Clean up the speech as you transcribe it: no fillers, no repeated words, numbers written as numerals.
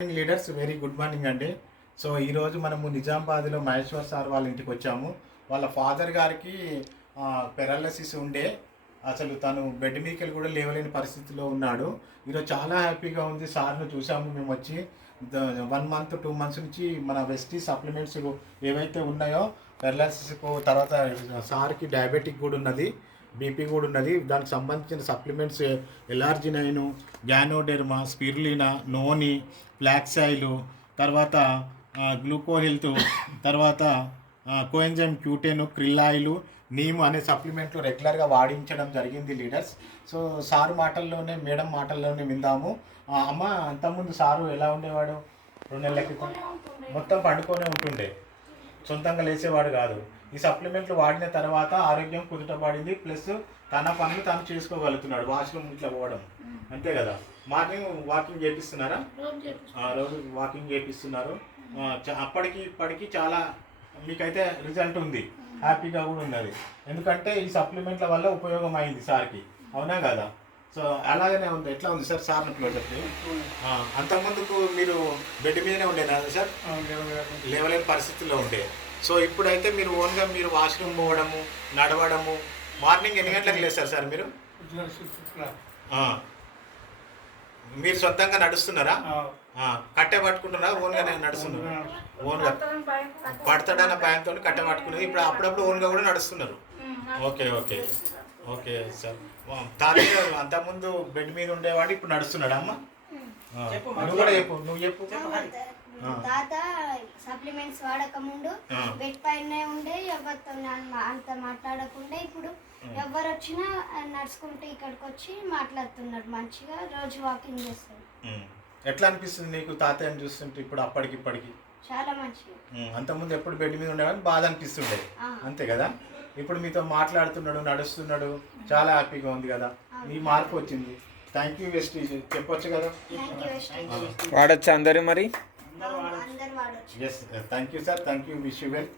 Leaders very good morning అండి. So ఈరోజు మనము నిజామాబాద్లో మహేశ్వర్ సార్ వాళ్ళ ఇంటికి వచ్చాము. వాళ్ళ ఫాదర్ గారికి పెరాలసిస్ ఉండే, అసలు తను బెడ్ మీదకి కూడా లేవలేని పరిస్థితిలో ఉన్నాడు. ఈరోజు చాలా హ్యాపీగా ఉంది. సార్ను చూసాము మేము వచ్చి 1 month 2 months నుంచి మన వెస్టీ సప్లిమెంట్స్ ఏవైతే ఉన్నాయో పెరాలసిస్కు, తర్వాత సార్కి డయాబెటిక్ కూడా ఉన్నది, బీపీ కూడా ఉన్నది. దానికి సంబంధించిన సప్లిమెంట్స్ ఎలార్జినైను, గ్యానోడెర్మా, స్పిరులినా, నోని, ఫ్లాక్సైలు, తర్వాత గ్లూకో హెల్త్, తర్వాత కోఎంజైమ్ క్యూటెన్, క్రిల్లాయిలు, నీము అనే సప్లిమెంట్లు రెగ్యులర్గా వాడించడం జరిగింది లీడర్స్. సో సారు మాటల్లోనే, మేడం మాటల్లోనే విందాము. అమ్మ, అంతకుముందు సారు ఎలా ఉండేవాడు? 2 నెలల క్రితం మొత్తం పండుకొనే ఉంటుండే, సొంతంగా లేచేవాడు కాదు. ఈ సప్లిమెంట్లు వాడిన తర్వాత ఆరోగ్యం కుదుటపడింది, ప్లస్ తన పనులు తాను చేసుకోగలుగుతున్నాడు. వాష్రూమ్ ఇట్లా పోవడం, అంతే కదా. మార్నింగ్ వాకింగ్ చేపిస్తున్నారా? రోజు వాకింగ్ చేపిస్తున్నారు. అప్పటికి ఇప్పటికి చాలా మీకైతే రిజల్ట్ ఉంది, హ్యాపీగా కూడా ఉన్నది. ఎందుకంటే ఈ సప్లిమెంట్ల వల్ల ఉపయోగం అయింది సార్కి, అవునా కదా? సో అలాగనే ఉంది. ఎట్లా ఉంది సార్ సార్ ప్రాజెక్ట్? అంతకుముందుకు మీరు బెడ్ మీదనే ఉండేనా సార్? లేవలేని పరిస్థితుల్లో ఉండే. సో ఇప్పుడైతే మీరు ఓన్గా మీరు వాష్రూమ్ పోవడము, నడవడము. మార్నింగ్ ఎన్ని గంటలకు లేస్తారు సార్ మీరు? మీరు సొంతంగా నడుస్తున్నారా? కట్టె పట్టుకుంటున్నారా? ఓన్గా నడుస్తున్నారు? ఓన్గా పడతాడన్న భయంతో కట్టె పట్టుకున్నది. ఇప్పుడు అప్పుడప్పుడు ఓన్గా కూడా నడుస్తున్నారు. Okay okay okay sir. తాతయ్య అంతకుముందు బెడ్ మీద ఉండేవాడు, ఇప్పుడు నడుస్తున్నాడా అమ్మ? నువ్వు కూడా చెప్పు, నువ్వు చెప్పు. తాత సప్లిమెంట్స్ వాడక ముందు బెడ్ పైన ఉండే, ఎవరితో అంత మాట్లాడకుండా ఇప్పుడు ఎవరు వచ్చినా నడుచుకుంటే ఇక్కడికి వచ్చి మాట్లాడుతున్నాడు. మంచిగా రోజు వాకింగ్ చేస్తాడు. ఎట్లా అనిపిస్తుంది నీకు తాతయ్యని చూస్తుంటే ఇప్పుడు అప్పటికి ఇప్పటికి? చాలా మంచిగా. అంతకుముందు ఎప్పుడు బెడ్ మీద ఉండేవాడిని, బాధ అనిపిస్తుండే, అంతే కదా. ఇప్పుడు మీతో మాట్లాడుతున్నాడు, నడుస్తున్నాడు, చాలా హ్యాపీగా ఉంది కదా. ఈ మార్పు వచ్చింది. థ్యాంక్ యూ వెస్టీ చెప్పొచ్చు కదా. వాడచ్చా అందరూ మరి? అందరు వాడొచ్చు. Yes, thank you sir, thank you, wish you well.